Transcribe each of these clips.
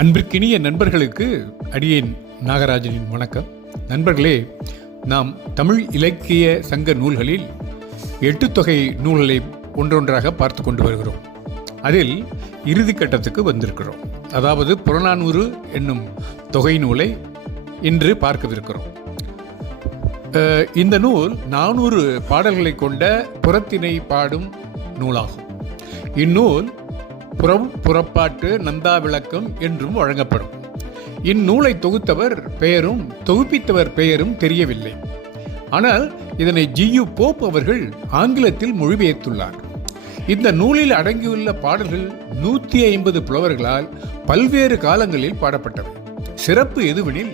அன்பிற்கினிய நண்பர்களுக்கு அடியேன் நாகராஜனின் வணக்கம். நண்பர்களே நாம் தமிழ் இலக்கிய சங்க நூல்களில் எட்டு தொகை நூல்களை ஒன்றொன்றாக பார்த்து கொண்டு வருகிறோம். அதில் இறுதி கட்டத்துக்கு வந்திருக்கிறோம். அதாவது புறநானூறு என்னும் தொகை நூலை இன்று பார்க்கவிருக்கிறோம். இந்த நூல் நானூறு பாடல்களை கொண்ட புறத்தினை பாடும் நூலாகும். இந்நூல் புறம் புறப்பாட்டு நந்தா விளக்கம் என்றும் வழங்கப்படும். இந்நூலை தொகுத்தவர் பெயரும் தொகுப்பித்தவர் பெயரும் தெரியவில்லை. ஆனால் இதனை ஜியு போப் அவர்கள் ஆங்கிலத்தில் மொழிபெயர்த்துள்ளார். இந்த நூலில் அடங்கியுள்ள பாடல்கள் நூற்றி ஐம்பது புலவர்களால் பல்வேறு காலங்களில் பாடப்பட்டவை. சிறப்பு எதுவெனில்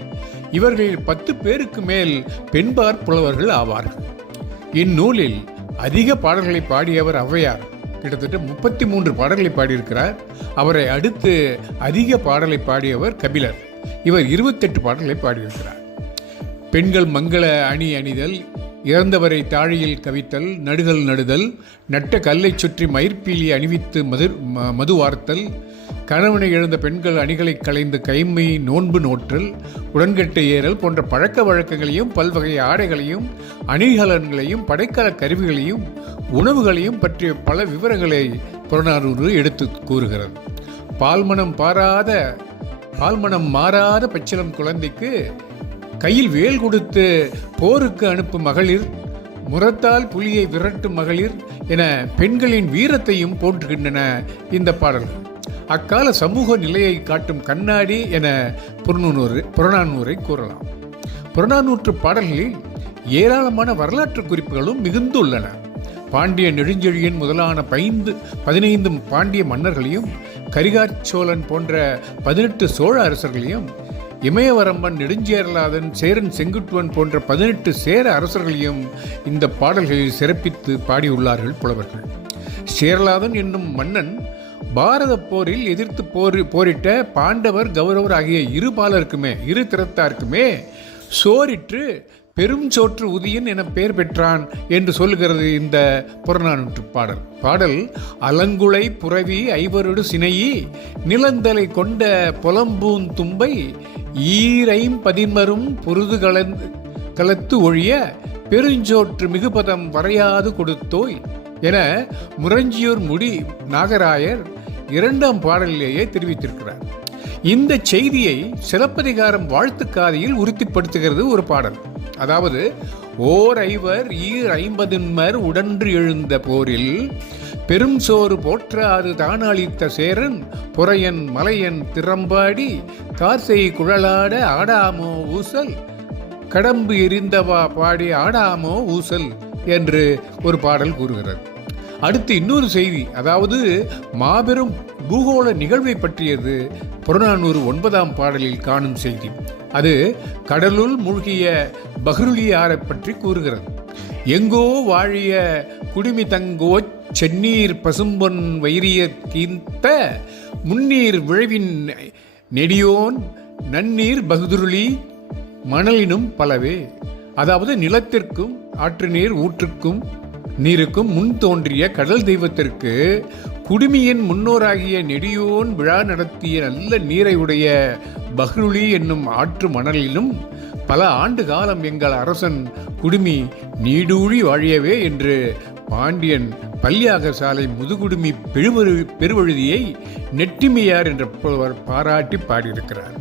இவர்கள் பத்து பேருக்கு மேல் பெண்பார் புலவர்கள் ஆவார்கள். இந்நூலில் அதிக பாடல்களை பாடியவர் ஔவையார். கிட்டத்தட்ட முப்பத்தி மூன்று பாடல்களை பாடியிருக்கிறார். அவரை அடுத்து அதிக பாடலை பாடியவர் கபிலர். இவர் இருபத்தெட்டு பாடல்களை பாடியிருக்கிறார். பெண்கள் மங்கள அணி அணிதல் இறந்தவரை தாழியில் கவித்தல் நடுதல் நடுதல் நட்ட கல்லைச் சுற்றி மயிர்பீலி அணிவித்து மது ம- மது வார்த்தல் கணவனை இழந்த பெண்கள் அணிகளை களைந்து கைமை நோன்பு நோற்றல் உடன்கட்டு ஏறல் போன்ற பழக்க வழக்கங்களையும் பல்வகை ஆடைகளையும் அணிகலன்களையும் படைக்கல கருவிகளையும் உணவுகளையும் பற்றிய பல விவரங்களை புறநானூறு எடுத்து கூறுகிறது. பால்மனம் பாராத பால்மனம் மாறாத பச்சிலம் குழந்தைக்கு கையில் வேல் கொடுத்து போருக்கு அனுப்பும் மகளிர் முரத்தால் புலியை விரட்டும் மகளிர் என பெண்களின் வீரத்தையும் போற்றுகின்றன இந்த பாடல்கள். அக்கால சமூக நிலையை காட்டும் கண்ணாடி என புறநூறு புறநானூரை கூறலாம். புறநானூற்று பாடல்களில் ஏராளமான வரலாற்று குறிப்புகளும் மிகுந்துள்ளன. பாண்டிய நெடுஞ்செழியன் முதலான பைந்து பதினைந்து பாண்டிய மன்னர்களையும் கரிகார் சோழன் போன்ற பதினெட்டு சோழ அரசர்களையும் இமயவரம்பன் நெடுஞ்சேரலாதன் சேரன் செங்குட்டுவன் போன்ற பதினெட்டு சேர அரசர்களையும் இந்த பாடல்களில் சிறப்பித்து பாடியுள்ளார்கள் புலவர்கள். சேரலாதன் என்னும் மன்னன் பாரத போரில் எதிர்த்து போர் போரிட்ட பாண்டவர் கௌரவர் ஆகிய இரு பாலருக்குமே இரு திறத்தாருக்குமே சோரிற்று பெரும் சோற்று உதியன் என பெயர் பெற்றான் என்று சொல்லுகிறது இந்த புறநானூற்று பாடல். பாடல் அலங்குளை புறவி ஐவருடு சினையி நிலந்தலை கொண்ட புலம்பூந்தும்பை ஈரைம் பதிமரும் பொருது கலந்து கலத்து ஒழிய பெருஞ்சோற்று மிகுபதம் வரையாது கொடுத்தோய் என முரஞ்சியூர் முடி நாகராயர் இரண்டாம் பாடலிலேயே தெரிவித்திருக்கிறார். இந்த செய்தியை சிலப்பதிகாரம் வாழ்த்துக்காதியில் உறுதிப்படுத்துகிறது ஒரு பாடல். அதாவது ஓர் ஐவர் ஈர் ஐம்பதின்மர் உடன்று எழுந்த போரில் பெரும் சோறு போற்றாது தானளித்த சேரன் புறையன் மலையன் திறம்பாடி காசை குழலாட ஆடாமோ ஊசல் கடம்பு எரிந்தவா பாடி ஆடாமோ ஊசல் என்று ஒரு பாடல் கூறுகிறது. அடுத்து இன்னொரு செய்தி அதாவது மாபெரும் பூகோள நிகழ்வை பற்றியது புறநானூறு ஒன்பதாம் பாடலில் காணும் செய்தி. அது கடலுள் மூழ்கிய பஹ்ருலியாரை பற்றி கூறுகிறது. எங்கோ வாழிய குடுமி தங்கோ செந்நீர் பசும்பொன் வைரிய கீந்த முன்னீர் விழைவின் நெடியோன் நன்னீர் பகுதுருளி மணலினும் பலவே. அதாவது நிலத்திற்கும் ஆற்று நீர் ஊற்றுக்கும் நீருக்கும் முன் தோன்றிய கடல் தெய்வத்திற்கு குடுமியின் முன்னோராகிய நெடியோன் விழா நடத்திய நல்ல நீரை உடைய பஹ்ருளி என்னும் ஆற்று மணலிலும் பல ஆண்டு காலம் எங்கள் அரசன் குடுமி நீடூழி வாழியவே என்று பாண்டியன் பல்லியாக சாலை முதுகுடுமி பெருவழு பெருவழுதியை நெட்டிமையார் என்ற புலவர் பாராட்டி பாடியிருக்கிறார்.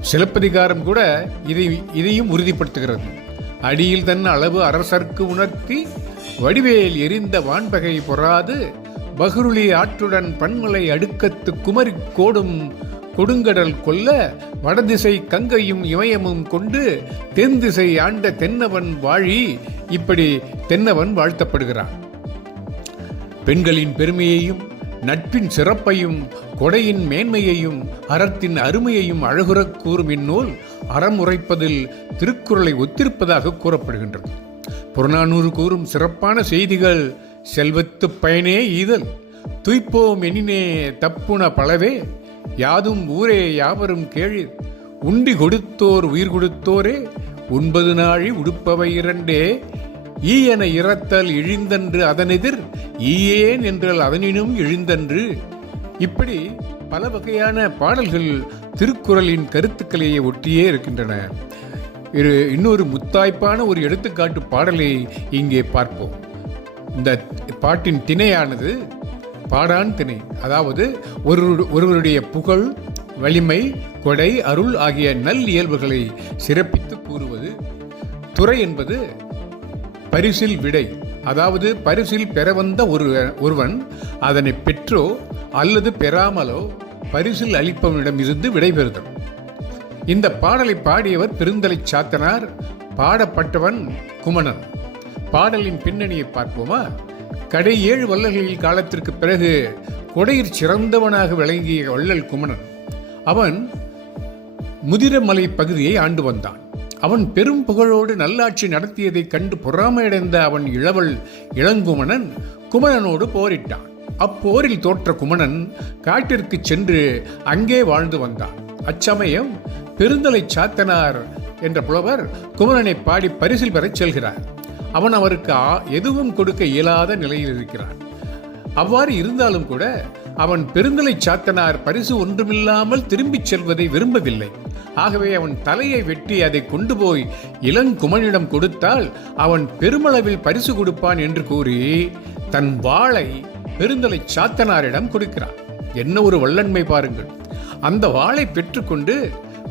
சிலப்பதிகாரம் கூட இதை இதையும் உறுதிப்படுத்துகிறது. அடியில் தன் அளவு அரசர்க்கு உணர்த்தி வடிவேல் எரிந்த வான்பகை பொறாது பகுருளி ஆற்றுடன் பன்மலை அடுக்கத்து குமரி கோடும் கொடுங்கடல் கொல்ல வடதிசை கங்கையும் இமயமும் கொண்டு தென் திசை ஆண்ட தென்னவன் வாழி இப்படி தென்னவன் வாழ்த்தப்படுகிறான். பெண்களின் பெருமையையும் நட்பின் சிறப்பையும் கொடையின் மேன்மையையும் அறத்தின் அருமையையும் அழகுறக் கூறும் இந்நூல் அறம் உரைப்பதில் திருக்குறளை ஒத்திருப்பதாக கூறப்படுகின்றது. புறநானூறு கூறும் சிறப்பான செய்திகள். செல்வத்துப் பயனே ஈதல். துய்ப்போம் எனினே தப்புன பலவே. யாதும் ஊரே யாவரும் கேழிர் உண்டி கொடுத்தோர் உயிர் கொடுத்தோரே. ஒன்பது நாழி உடுப்பவை இரண்டே. ஈயன இறத்தல் இழிந்தன்று அதனெதிர். ஈயேன் என்றால் அதனினும் இழிந்தன்று. இப்படி பல வகையான பாடல்கள் திருக்குறளின் கருத்துக்களையே ஒட்டியே இருக்கின்றன. இரு இன்னொரு முத்தாய்ப்பான ஒரு எடுத்துக்காட்டு பாடலை இங்கே பார்ப்போம். இந்த பாட்டின் திணையானது பாடான் திணை. அதாவது ஒரு ஒருவருடைய புகழ் வலிமை கொடை அருள் ஆகிய நல் இயல்புகளை சிறப்பித்து கூறுவது. துறை என்பது பரிசில் விடை. அதாவது பரிசில் பெற வந்த ஒரு ஒருவன் அதனை பெற்றோ அல்லது பெறாமலோ பரிசில் அளிப்பவனிடம் இருந்து விடைபெறுதல். இந்த பாடலை பாடியவர் பெருந்தலை சாத்தனார் பாடப்பட்டவன் குமணன். பாடலின் பின்னணியை பார்ப்போமா? கடை ஏழு வள்ளல்களில் காலத்திற்கு பிறகு கொடையில் சிறந்தவனாக விளங்கிய வள்ளல் குமணன். அவன் முதிரமலை பகுதியை ஆண்டு வந்தான். அவன் பெரும் புகழோடு நல்லாட்சி நடத்தியதைக் கண்டு பொறாமையடைந்த அவன் இளவல் இளங்குமணன் குமணனோடு போரிட்டான். அப்போரில் தோற்ற குமணன் காட்டிற்கு சென்று அங்கே வாழ்ந்து வந்தான். அச்சமயம் பெருந்தலை சாத்தனார் என்ற புலவர் குமரனை பாடி பரிசில் பெறச் செல்கிறார். அவன் அவருக்கு எதுவும் கொடுக்க இயலாத நிலையில் இருக்கிறான். அவ்வாறு இருந்தாலும் கூட அவன் பெருந்தலை சாத்தனார் பரிசு ஒன்றுமில்லாமல் திரும்பிச் செல்வதை விரும்பவில்லை. ஆகவே அவன் தலையை வெட்டி அதை கொண்டு போய் இளங்குமனிடம் கொடுத்தால் அவன் பெருமளவில் பரிசு கொடுப்பான் என்று கூறி தன் வாளை பெருந்தலை சாத்தனாரிடம் கொடுக்கிறான். என்ன ஒரு வல்லன்மை பாருங்கள். அந்த வாளை பெற்றுக்கொண்டு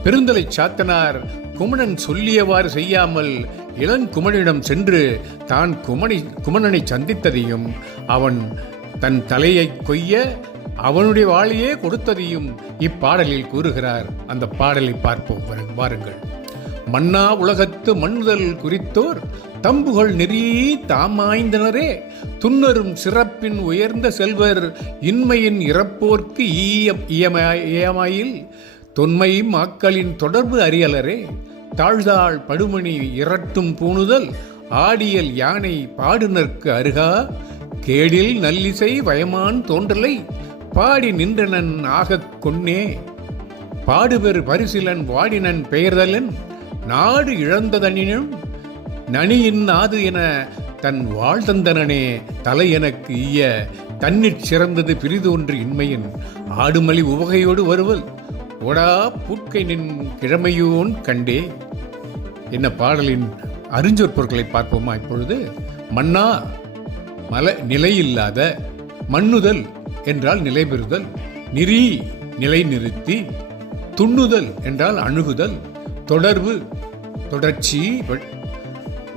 பெருந்தலை சாத்தனார் குமணன் சொல்லியவாறு செய்யாமல் இளங்குமணனிடம் சென்று தான் குமணி குமணனை சந்தித்ததையும் அவன் தன் தலையை கொய்ய அவனுடைய வாழையே கொடுத்ததையும் இப்பாடலில் கூறுகிறார். அந்த பாடலை பார்ப்போம். வாருங்கள். மன்னா உலகத்து மண்ணுதல் குறித்தோர் தம்புகள் நெறி தாமாய்ந்தனரே. துன்னரும் சிறப்பின் உயர்ந்த செல்வர் இன்மையின் இறப்போர்க்கு ஈய இயமாயில் தொன்மை மக்களின் தொடர்பு அறியலரே. தாழ்தாள் படுமணி இரட்டும் பூணுதல் ஆடியல் யானை பாடுனர்க்கு அருகா. கேடில் நல்லிசை வயமான் தோன்றலை பாடி நின்றனன் ஆகக் கொன்னே. பாடுபெறு பரிசிலன் வாடினன் பெயர்தலன் நாடு இழந்ததனினும் நனியின் நாது என தன் வாழ்தந்தனனே தலை எனக்கு ஈய தன்னிற் சிறந்தது பிரிதொன்று இன்மையின் ஆடுமலி உவகையோடு வருவல் ஓடா பூட்கை நின் கிழமையோன் கண்டே. என்ன பாடலின் அறிஞ்சொற்பொருட்களை பார்ப்போமா இப்பொழுது? மன்னா மல நிலையில்லாத மண்ணுதல் என்றால் நிலைபெறுதல் நிறி நிலை நிறுத்தி துண்ணுதல் என்றால் அணுகுதல் தொடர்பு தொடர்ச்சி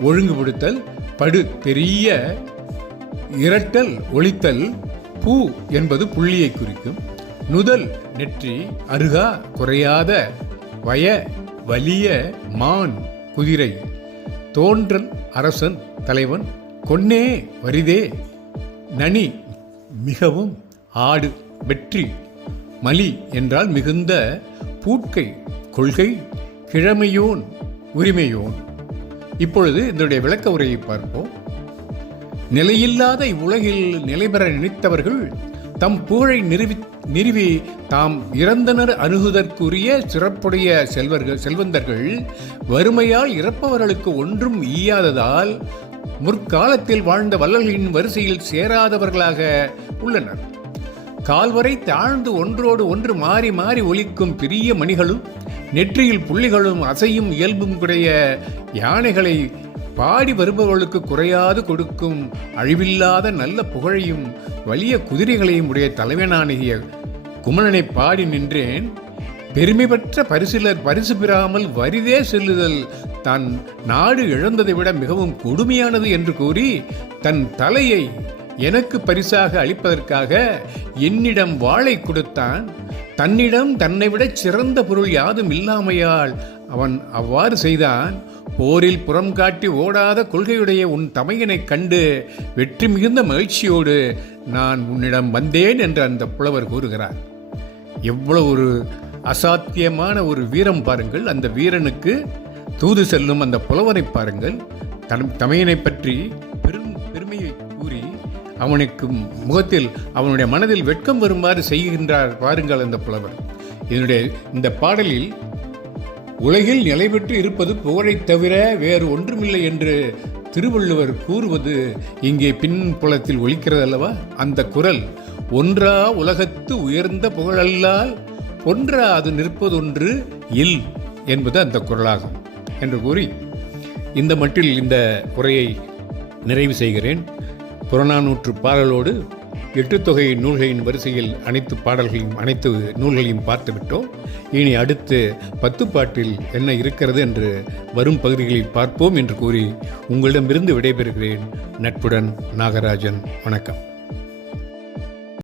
ஒழுங்குபடுத்தல் படு பெரிய இரட்டல் ஒளித்தல் பூ என்பது புள்ளியை குறிக்கும். நுதல் நெற்றி அருகா குறையாத வய வலிய மான் குதிரை. தோன்றல் அரசன் தலைவன் கொன்னே வரிதே. நனி மிகவும் ஆடு வெற்றி. மலி என்றால் மிகுந்த பூட்கை கொள்கை கிழமையோன் உரிமையோன். இப்பொழுது இதனுடைய விளக்க உரையை பார்ப்போம். நிலையில்லாத இவ்வுலகில் நிலைபெற நினைத்தவர்கள் தம் புகழை நிறுவி நிறுவி தாம் இறந்தனர் அணுகுதற்குரிய சிறப்புடைய செல்வர்கள் செல்வந்தர்கள் வறுமையால் இறப்பவர்களுக்கு ஒன்றும் ஈயாததால் முற்காலத்தில் வாழ்ந்த வள்ளல்களின் வரிசையில் சேராதவர்களாக உள்ளனர். கால்வரை தாழ்ந்து ஒன்றோடு ஒன்று மாறி மாறி ஒலிக்கும் பெரிய மணிகளும் நெற்றியில் புள்ளிகளும் அசையும் இயல்பும் உடைய யானைகளை பாடி வருபவர்களுக்கு குறையாது கொடுக்கும் அழிவில்லாத நல்ல புகழையும் வலிய குதிரைகளையும் உடைய தலைவனானிய குமணனை பாடி நின்றேன். பெருமை பெற்ற பரிசிலர் பரிசு பெறாமல் வரிதே செல்லுதல். தன் நாடு இழந்ததை விட மிகவும் கொடுமையானது என்று கூறி தன் தலையை எனக்கு பரிசாக அளிப்பதற்காக என்னிடம் வாளை கொடுத்தான். தன்னிடம் தன்னை விட சிறந்த பொருள் யாதும் இல்லாமையால் அவன் அவ்வாறு செய்தான். போரில் புறம் காட்டி ஓடாத கொள்கையுடைய உன் தமையனைக் கண்டு வெற்றி மிகுந்த மகிழ்ச்சியோடு நான் உன்னிடம் வந்தேன் என்று அந்த புலவர் கூறுகிறார். எவ்வளவு ஒரு அசாத்தியமான ஒரு வீரம் பாருங்கள். அந்த வீரனுக்கு தூது செல்லும் அந்த புலவரை பாருங்கள். தன் தமையனை பற்றி பெரும் பெருமையை கூறி அவனுக்கு முகத்தில் அவனுடைய மனதில் வெட்கம் வருமாறு செய்கின்றார் பாருங்கள் அந்த புலவர். இதனுடைய இந்த பாடலில் உலகில் நிலை பெற்று இருப்பது புகழைத் தவிர வேறு ஒன்றுமில்லை என்று திருவள்ளுவர் கூறுவது இங்கே பின்புலத்தில் ஒழிக்கிறது அல்லவா அந்த குரல் ஒன்றா உலகத்து உயர்ந்த புகழல்லால் ஒன்றா அது நிற்பதொன்று இல் என்பது அந்த குரலாகும் என்று கூறி இந்த மட்டில் இந்த உரையை நிறைவு செய்கிறேன். புறநானூற்று பாடலோடு எட்டுத்தொகை நூல்களின் வரிசையில் அனைத்து பாடல்களையும் அனைத்து நூல்களையும் பார்த்துவிட்டோம். இனி அடுத்து பத்து பாட்டில் என்ன இருக்கிறது என்று வரும் பகுதிகளில் பார்ப்போம் என்று கூறி உங்களிடமிருந்து விடைபெறுகிறேன். நட்புடன் நாகராஜன் வணக்கம்.